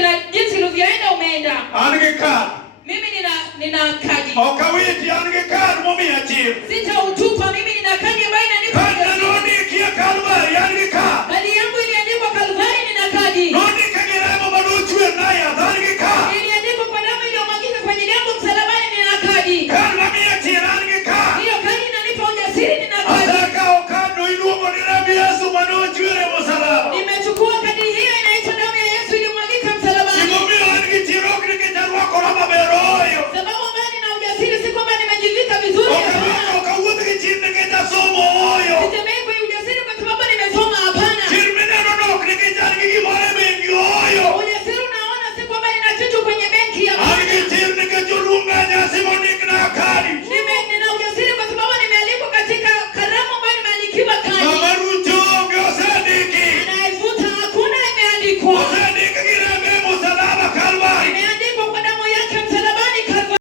Na jinsi ulivyoenda umeenda. Ange kad. Mimi nina kadi. Okawiti ange kad momi achir. Sitautupa, mimi nina kadi ambayo inanipa. Kadi noni kia Kalvari ange kad. Kadi yangu iliandikwa Kalvari, nina kadi.